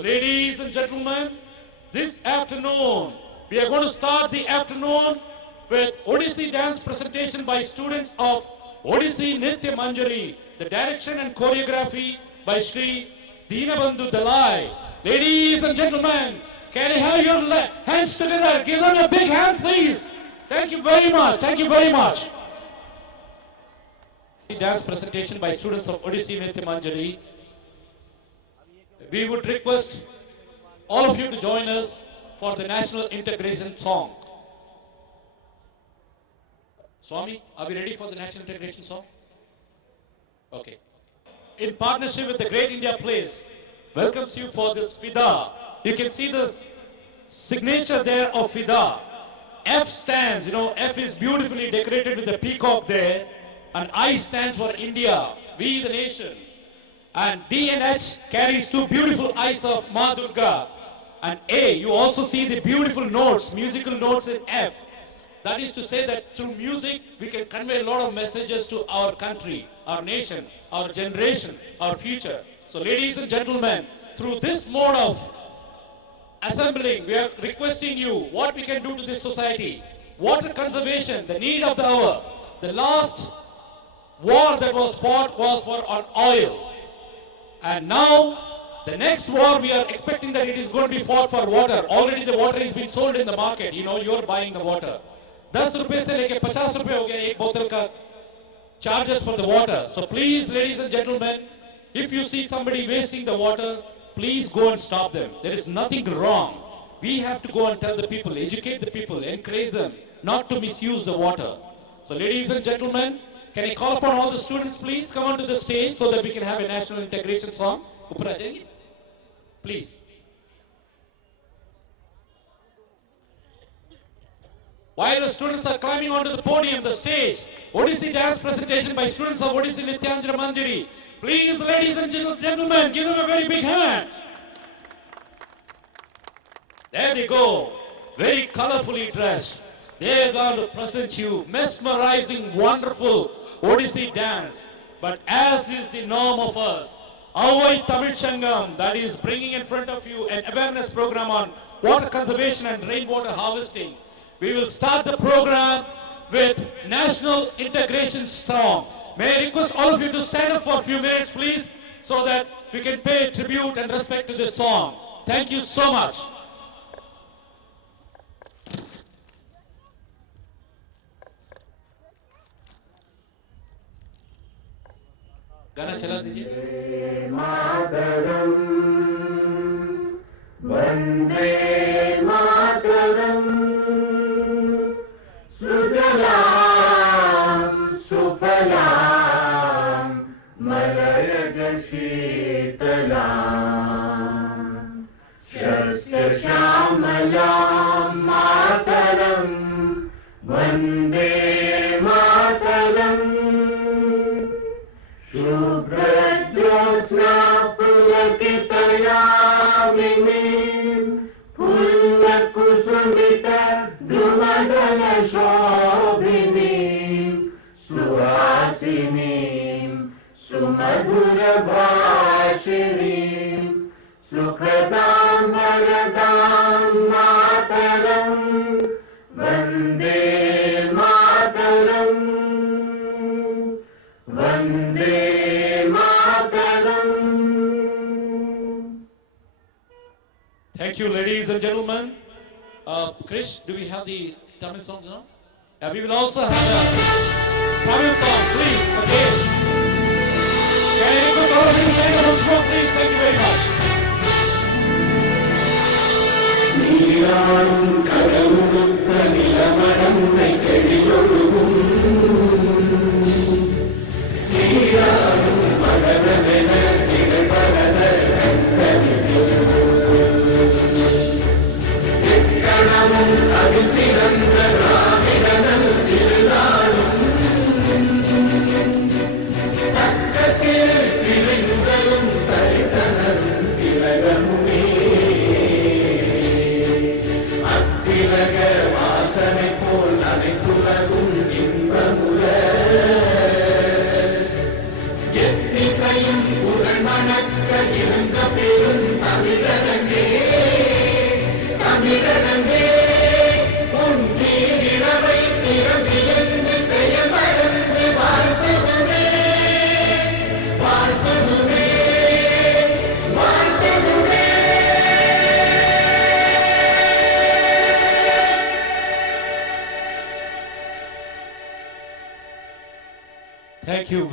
Ladies and gentlemen, this afternoon, we are going to start the afternoon with Odissi dance presentation by students of Odissi Nitya Manjari, the direction and choreography by Shri Dinabandhu Dalai. Ladies and gentlemen, can I have your hands together? Give them a big hand, please. Thank you very much. Thank you very much. Dance presentation by students of Odissi Nitya Manjari. We would request all of you to join us for the national integration song. Swami, are we ready for the national integration song? Okay. In partnership with the Great India Place, welcomes you for this FIDA. You can see the signature there of FIDA. F stands, F is beautifully decorated with the peacock there. And I stands for India, we the nation. And D and H carries two beautiful eyes of Ma Durga. And A, you also see the beautiful notes, musical notes in F. That is to say that through music, we can convey a lot of messages to our country, our nation, our generation, our future. So ladies and gentlemen, through this mode of assembling, we are requesting you what we can do to this society. Water conservation, the need of the hour. The last war that was fought was on oil. And now, the next war, we are expecting that it is going to be fought for water. Already the water is being sold in the market. You are buying the water. 10 rupees se leke 50 rupees ho gaya ek bottle ka charges for the water. So please, ladies and gentlemen, if you see somebody wasting the water, please go and stop them. There is nothing wrong. We have to go and tell the people, educate the people, encourage them not to misuse the water. So ladies and gentlemen, can I call upon all the students, please come onto the stage so that we can have a national integration song? Please. While the students are climbing onto the podium, the stage, Odissi dance presentation by students of Odissi Nitya Manjari. Please, ladies and gentlemen, give them a very big hand. There they go, very colorfully dressed. They are going to present you mesmerizing, wonderful Odissi dance. But as is the norm of us, Avai Tamil Sangam, that is bringing in front of you an awareness program on water conservation and rainwater harvesting. We will start the program with National Integration Song. May I request all of you to stand up for a few minutes, please, so that we can pay tribute and respect to this song. Thank you so much. गाना चला दीजिए। मातरम वंदे मातरम सुजलाम सुफलाम मलयज शीतलाम शस्य श्यामलाम मातरम वंदे मातरम शुभ्रज्योत्स्ना पुलकितयामिनीं फुल्लकुसुमित ध्रुवदल शोभिनीं सुहासिनीं सुमधुरभाषिणीं सुखदां वरदां मातरं वन्दे मातरम् वन्दे Thank you, ladies and gentlemen. Krish, do we have the Tamil songs now? Yeah, we will also have a Tamil song, please, again. Can I request all of you to stand up once more, please? Thank you very much. நீராடும் கடவுளுத்த நிலமடம்மை கெடியொழுகும் சீராடும் மகனமென திகழ்வரத கண்டனில் அதில் சிறந்த ராமிடனல் திருநாடும் தக்க சிறு பிரிந்தலும் தரித்தனரும் திலகமுமே அத்திலக வாசனை போல் அனை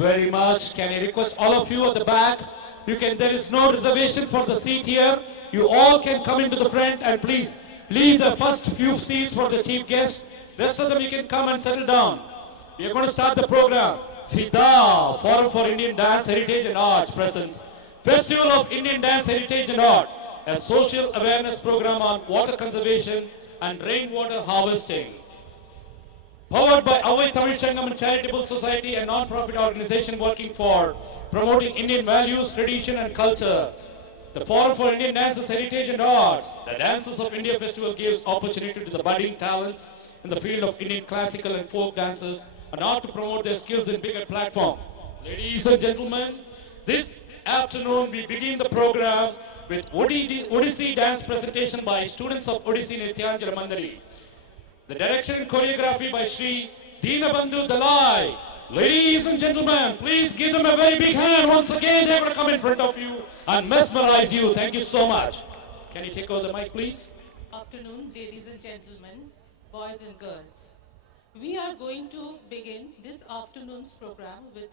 very much. Can I request all of you at the back? There is no reservation for the seat here. You all can come into the front and please leave the first few seats for the chief guest. Rest of them you can come and settle down. We are going to start the program. FIDA, Forum for Indian Dance, Heritage and Arts presents Festival of Indian Dance, Heritage and Art, a social awareness program on water conservation and rainwater harvesting. Powered by Avai Tamil Sangam and Charitable Society, a non-profit organization working for promoting Indian values, tradition and culture. The Forum for Indian Dances, Heritage and Arts, the Dances of India Festival gives opportunity to the budding talents in the field of Indian classical and folk dances and art to promote their skills in bigger platform. Ladies and gentlemen, this afternoon we begin the program with Odissi dance presentation by students of Odissi Nrityanjali Mandali. The direction and choreography by Sri Dinabandhu Dalai. Ladies and gentlemen, please give them a very big hand. Once again, they're going to come in front of you and mesmerize you. Thank you so much. Can you take over the mic, please? Afternoon, ladies and gentlemen, boys and girls. We are going to begin this afternoon's program with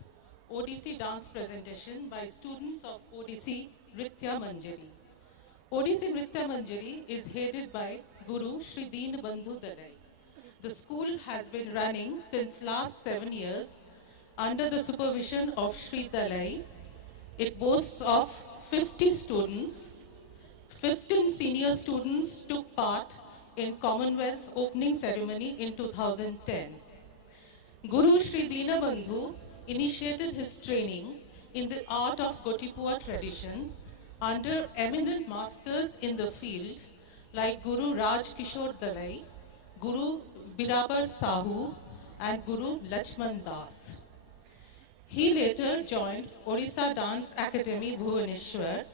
Odissi dance presentation by students of Odissi Nritya Manjari. Odissi Nritya Manjari is headed by Guru Sri Dinabandhu Dalai. The school has been running since last 7 years under the supervision of Sri Dalai. It boasts of 50 students. 15 senior students took part in Commonwealth opening ceremony in 2010. Guru Sri Dinabandhu initiated his training in the art of Gotipua tradition under eminent masters in the field like Guru Raj Kishore Dalai, Guru Birabar Sahu and Guru Lachman Das. He later joined Orissa Dance Academy Bhubaneswar,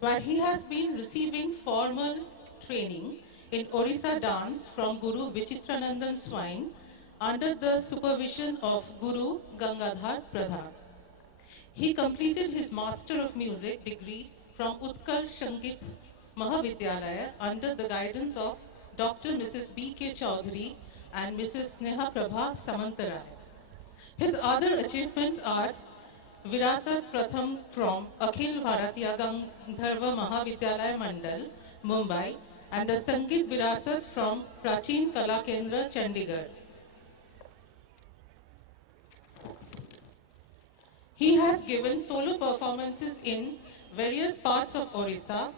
where he has been receiving formal training in Orissa dance from Guru Vichitranandan Swine under the supervision of Guru Gangadhar Pradhan. He completed his Master of Music degree from Utkal Sangeet Mahavidyalaya under the guidance of Dr. Mrs. B.K. Chaudhary and Mrs. Sneha Prabha Samantarai. His other achievements are Virasat Pratham from Akhil Bharatiya Gandharva Mahavidyalaya Mandal, Mumbai, and the Sangeet Virasat from Prachin Kala Kendra, Chandigarh. He has given solo performances in various parts of Orissa,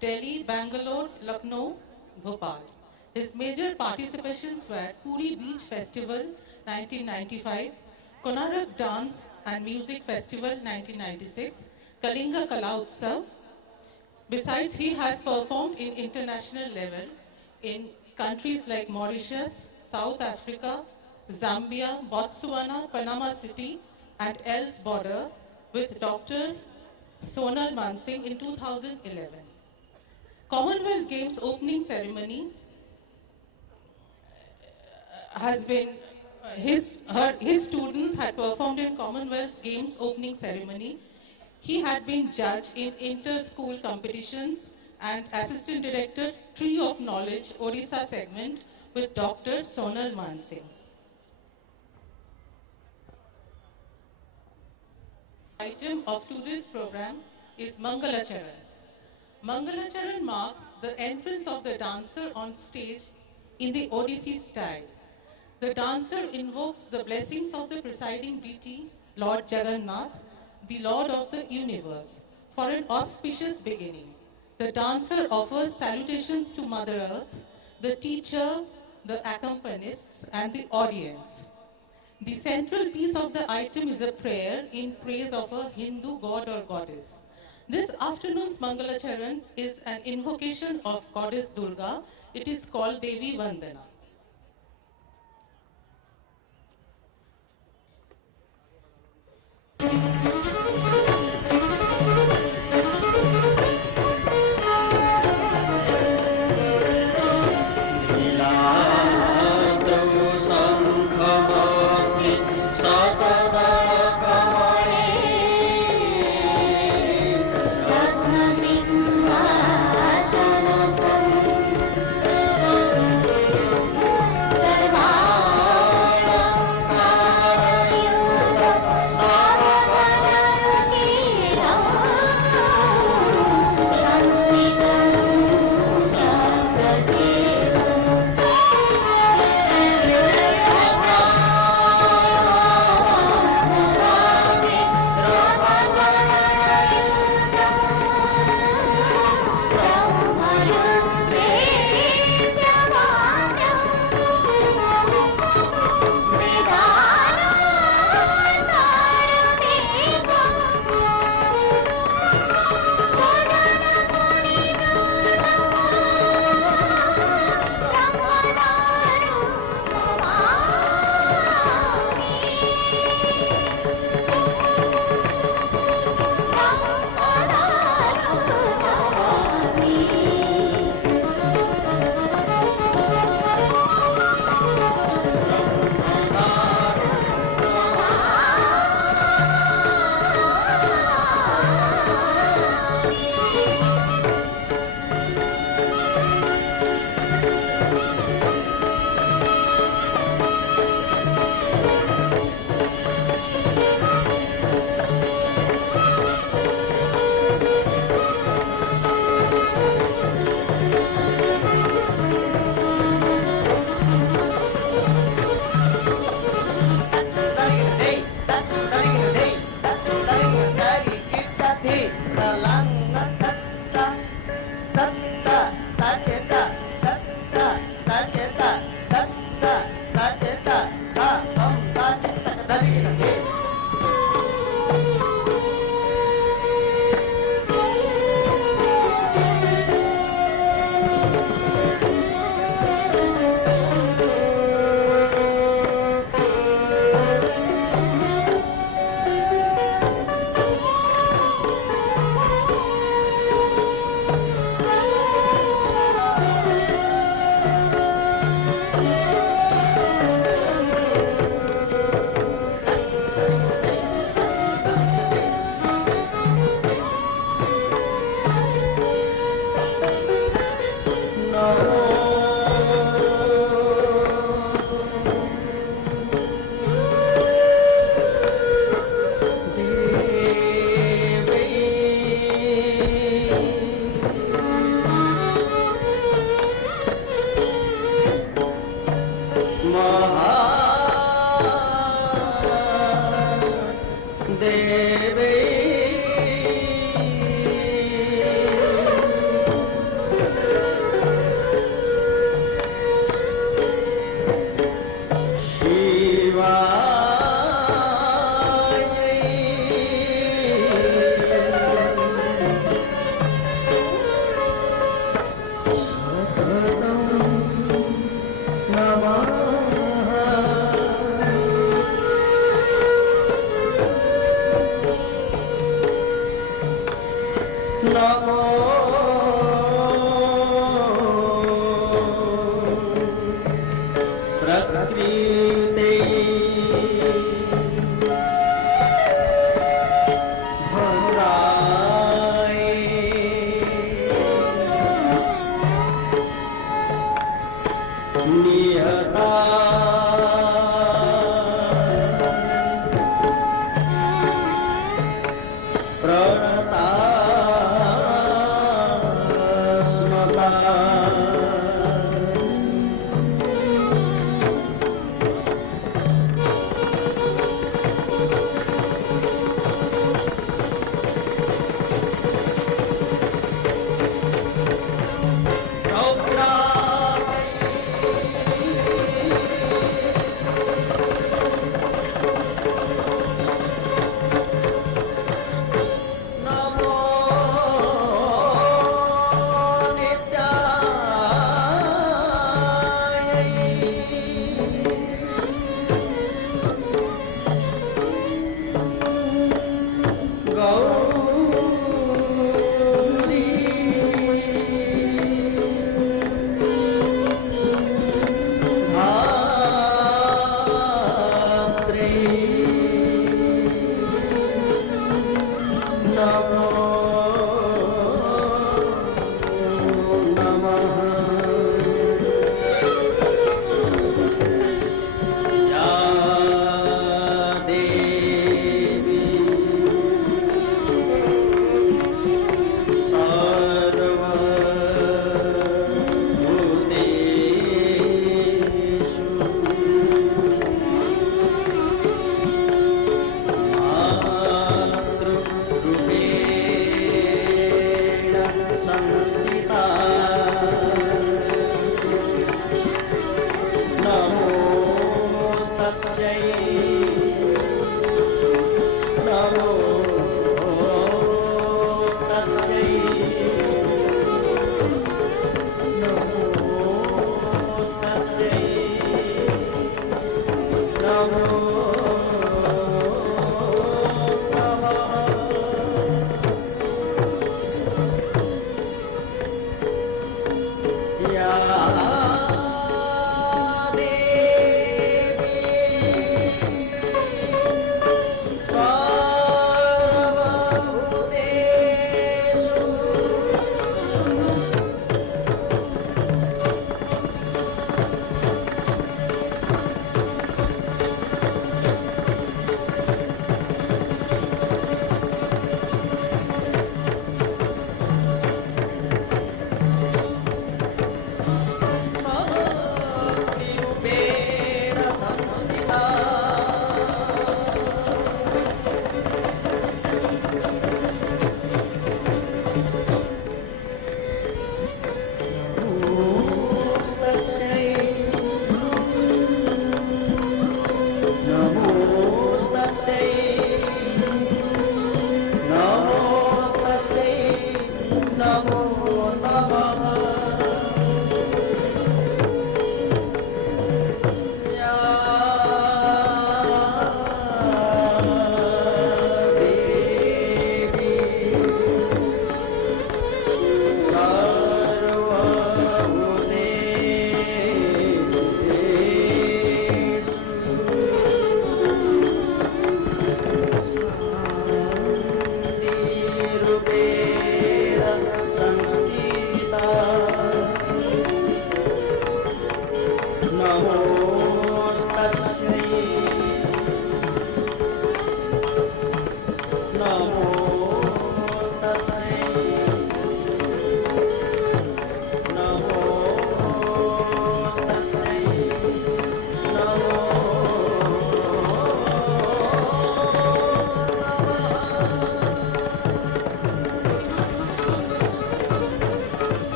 Delhi, Bangalore, Lucknow, Bhopal. His major participations were Puri Beach Festival 1995, Konarak Dance and Music Festival 1996, Kalinga Kala Utsav. Besides, he has performed in international level in countries like Mauritius, South Africa, Zambia, Botswana, Panama City, and Els Border with Dr. Sonal Mansingh in 2011. Commonwealth Games opening ceremony has been, his students had performed in Commonwealth Games opening ceremony. He had been judged in inter-school competitions and assistant director, Tree of Knowledge, Odisha segment with Dr. Sonal Mansingh. Item of today's program is Mangalacharan. Mangalacharan marks the entrance of the dancer on stage in the Odissi style. The dancer invokes the blessings of the presiding deity, Lord Jagannath, the Lord of the universe, for an auspicious beginning. The dancer offers salutations to Mother Earth, the teacher, the accompanists, and the audience. The central piece of the item is a prayer in praise of a Hindu god or goddess. This afternoon's Mangalacharan is an invocation of Goddess Durga. It is called Devi Vandana. निहता प्रणता Smita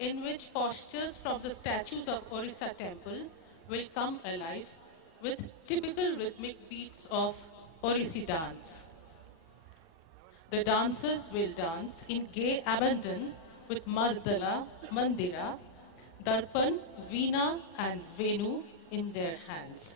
in which postures from the statues of Orissa temple will come alive with typical rhythmic beats of Orisi dance. The dancers will dance in gay abandon with Mardala, Mandira, Darpan, Veena and Venu in their hands.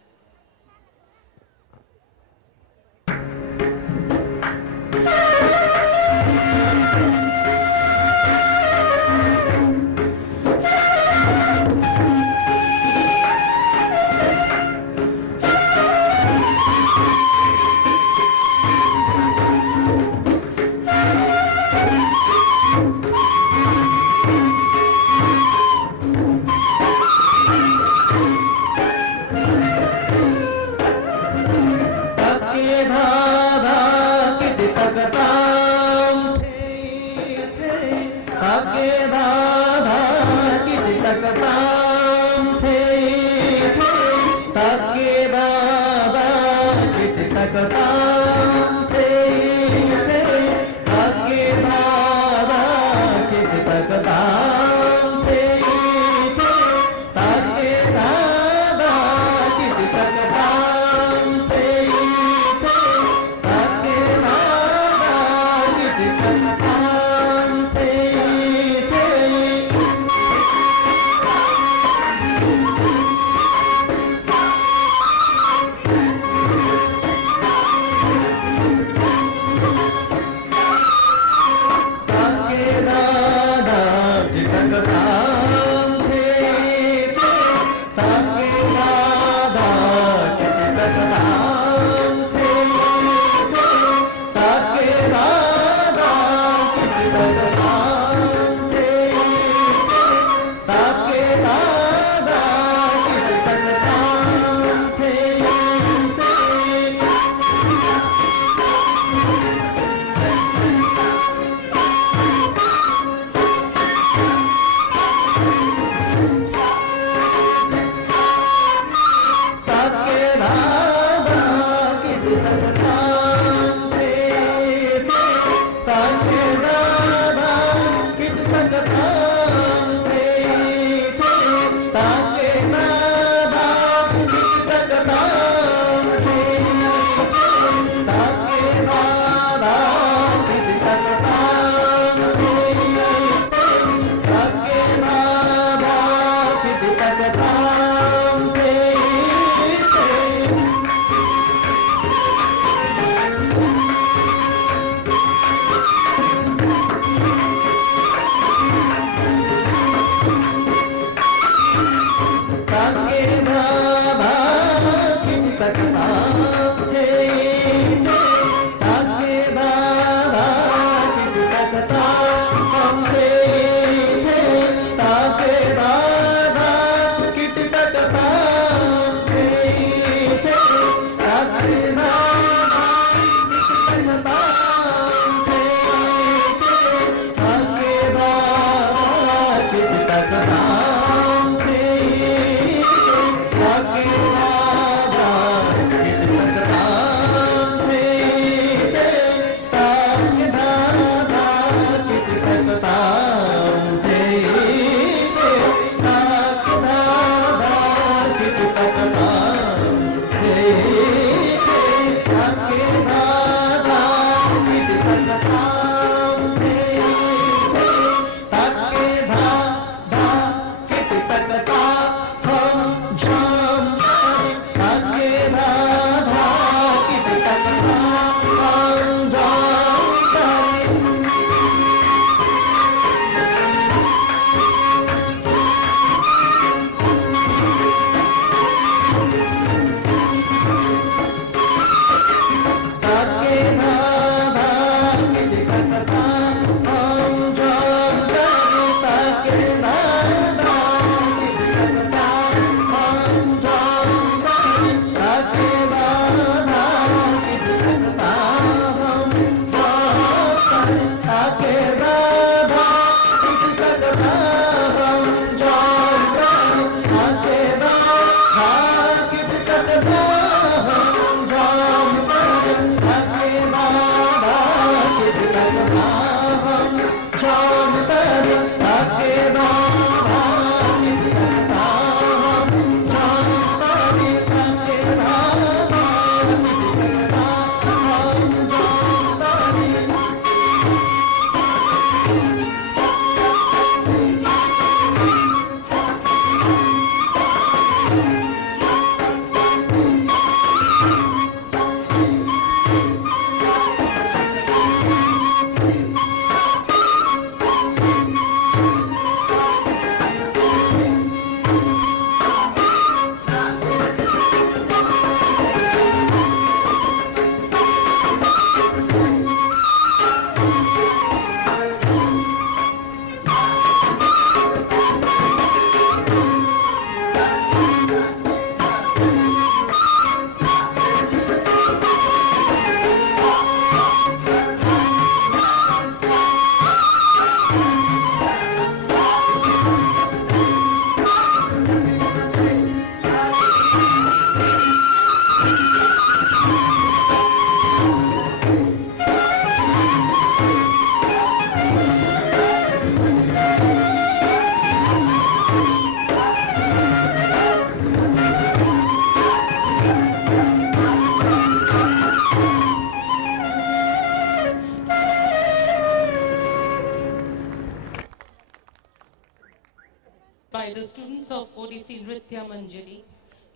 by the students of ODC Nritya Manjari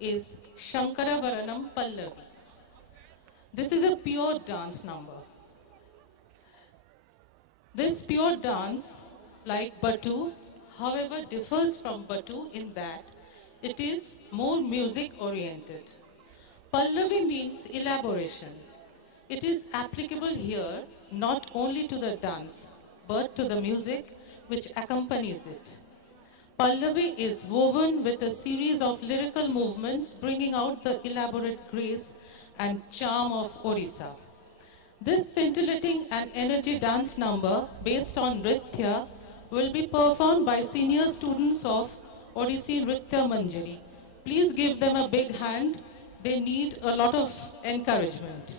is Shankara Varanam Pallavi. This is a pure dance number. This pure dance, like Batu, however, differs from Batu in that it is more music oriented. Pallavi means elaboration. It is applicable here not only to the dance, but to the music which accompanies it. Pallavi is woven with a series of lyrical movements bringing out the elaborate grace and charm of Odisha. This scintillating and energy dance number based on Nritya will be performed by senior students of Odissi Nritya Manjari. Please give them a big hand. They need a lot of encouragement.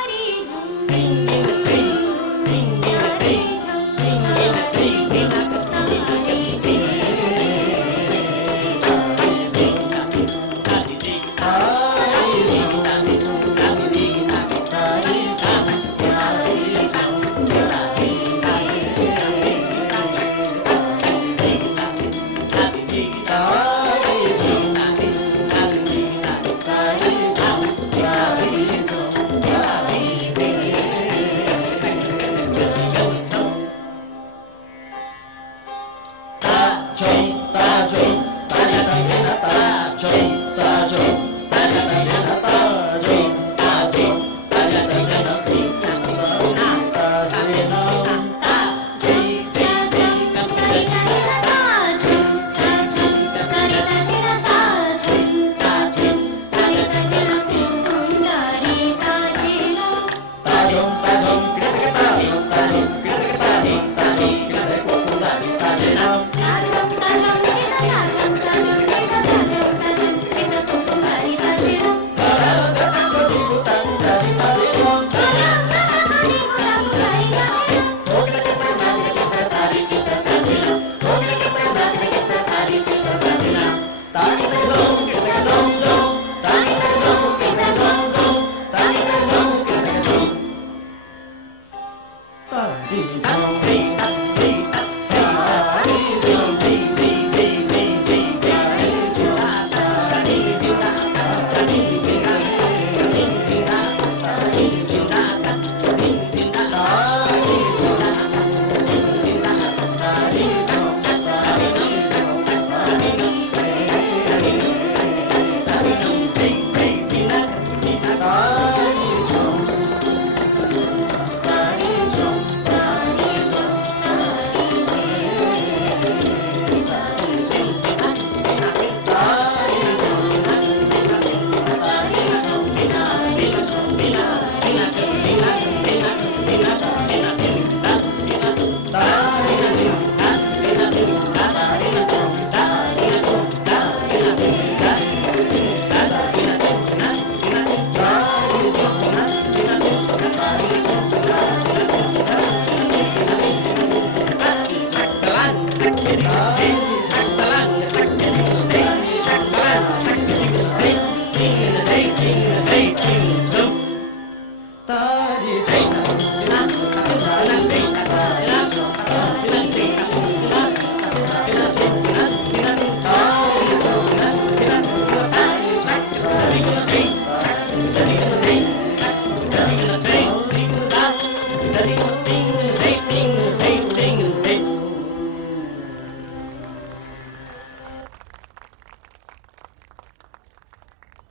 Ding, ding, ding, ding, ding, ding, ding, ding, ding, ding, ding, ding,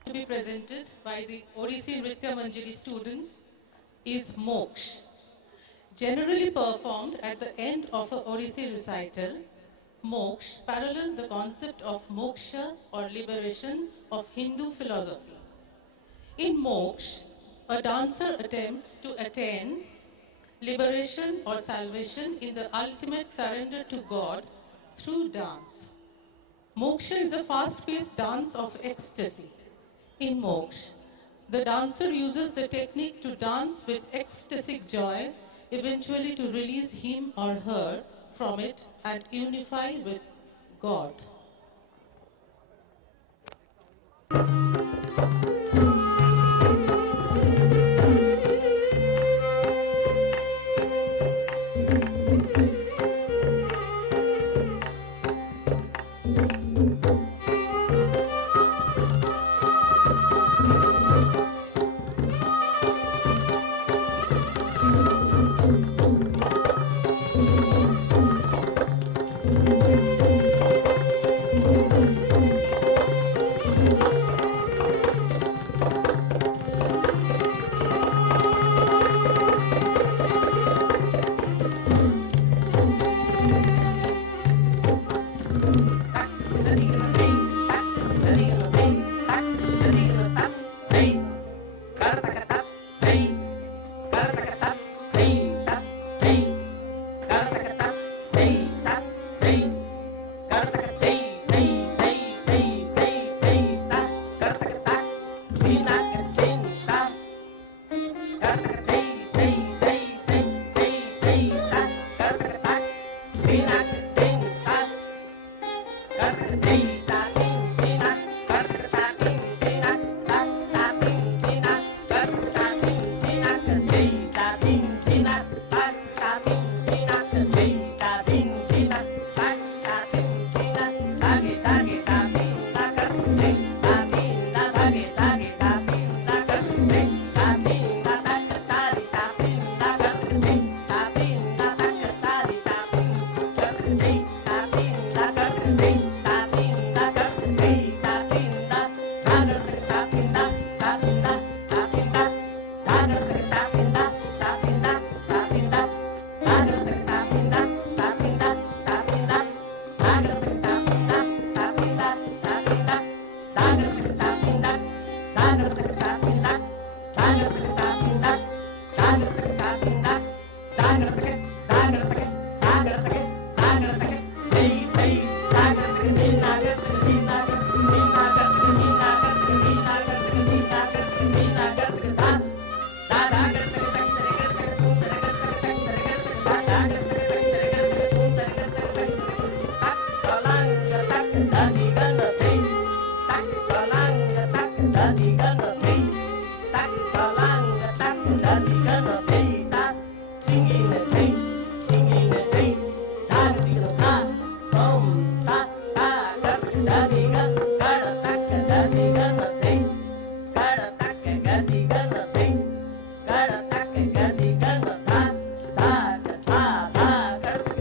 To be presented by the Odissi Nritya Manjari students is Moksha. Generally performed at the end of a Odissi recital, Moksha parallels the concept of moksha or liberation of Hindu philosophy. In Moksha, a dancer attempts to attain liberation or salvation in the ultimate surrender to God through dance. Moksha is a fast-paced dance of ecstasy. In Moksha, the dancer uses the technique to dance with ecstatic joy, eventually to release him or her from it and unify with God.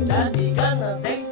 Daddy gonna take.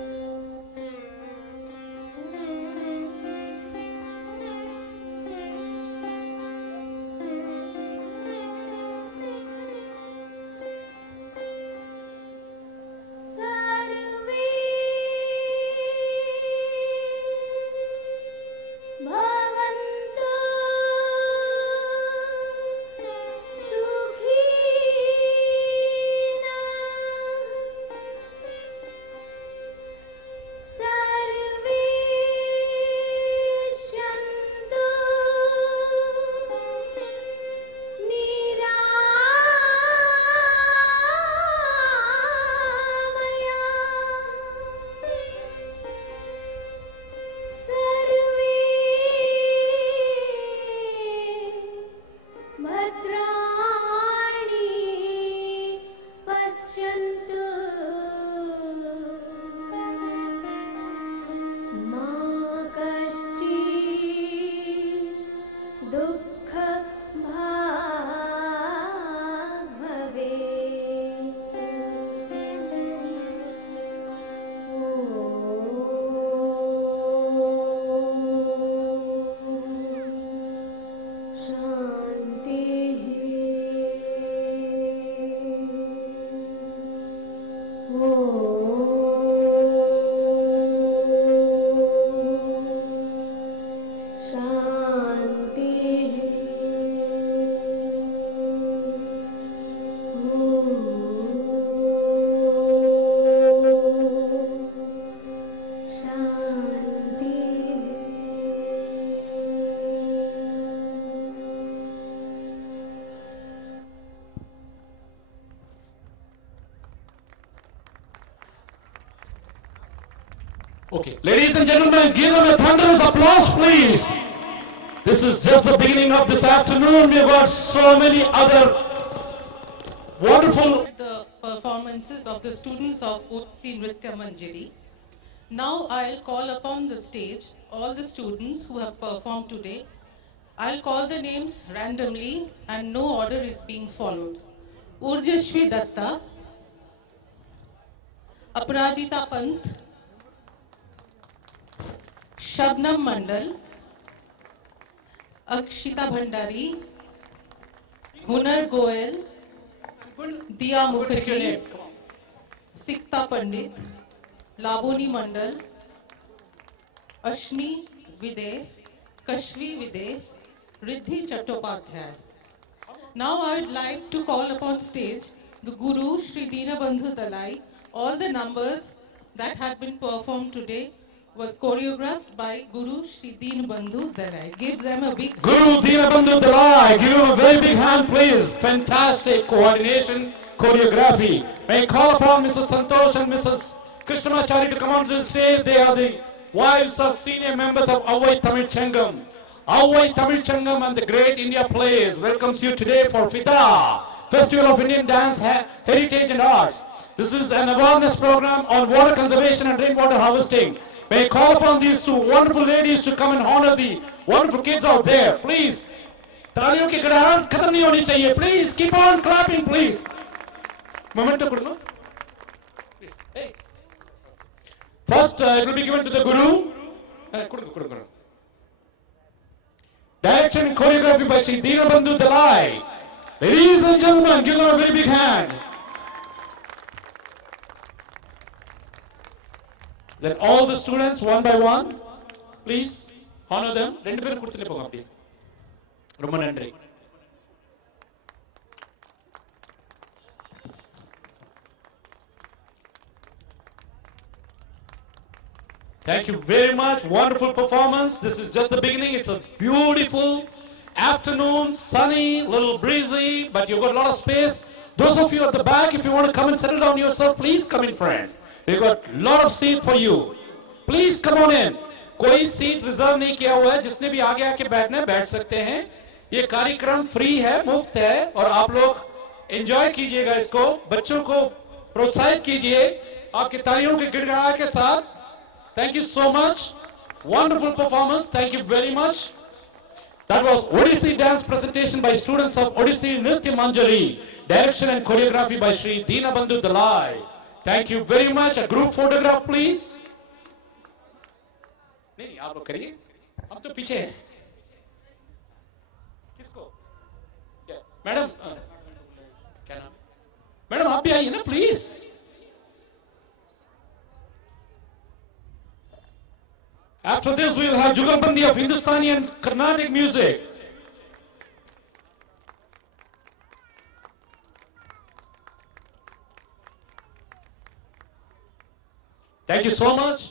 Okay, ladies and gentlemen, give them a thunderous applause, please. This is just the beginning of this afternoon. We've got so many other wonderful... The performances of the students of OTC Nritya Manjari. Now I'll call upon the stage all the students who have performed today. I'll call the names randomly and no order is being followed. Urjashwi Datta, Aparajita Pant, Shabnam Mandal, Akshita Bhandari, Hunar Goel, Diya Mukherjee, Sikta Pandit, Laboni Mandal, Ashmi Vide, Kashvi Vide, Riddhi Chattopadhyay. Now I would like to call upon stage the Guru Shri Dinabandhu Dalai. All the numbers that had been performed today was choreographed by Guru Shri Dinabandhu Dalai. Give them a big Guru Dinabandhu Dalai, give him a very big hand, please. Fantastic coordination, choreography. May I call upon Mrs. Santosh and Mrs. Krishnamachari to come on to the stage. They are the wives of senior members of Avai Tamil Changam. Avai Tamil Changam and the Great India Plays welcomes you today for FIDA, Festival of Indian Dance, Heritage and Arts. This is an awareness program on water conservation and rainwater harvesting. May I call upon these two wonderful ladies to come and honor the wonderful kids out there. Please, तालियों की गड़गड़ाहट खत्म नहीं होनी चाहिए. Please keep on clapping, please. Memento कुड़नो. Hey. First, it will be given to the Guru. Direction and choreography by Shri Dinabandhu Dalai. Ladies and gentlemen, give them a very big hand. Then all the students, one by one, please honor them. Rendu peru kuduthile poga apdi. Romba nandri. Thank you very much. Wonderful performance. This is just the beginning. It's a beautiful afternoon, sunny, little breezy, but you've got a lot of space. Those of you at the back, if you want to come and settle down yourself, please come in front. We've got a lot of seat for you. Please come on in. कोई seat reserve नहीं किया हुआ है. जिसने भी आगे आके बैठना है बैठ सकते हैं. ये कार्यक्रम फ्री है, मुफ्त है और आप लोग एंजॉय कीजिएगा इसको. बच्चों को प्रोत्साहित कीजिए आपकी तालियों के गिड़गिड़ाहट के साथ. Thank you so much. Wonderful performance. Thank you very much. That was Odissi dance presentation by students of Odissi Nritya Manjari. Direction and choreography by Shri Dinabandhu Dalai. Thank you very much. A group photograph, please. नहीं आप लोग करिए, हम तो पीछे हैं. किसको? Madam, क्या नाम? मैडम आप भी आइए ना please. After this we will have Jugalbandi of Hindustani and Carnatic music. Thank you so much.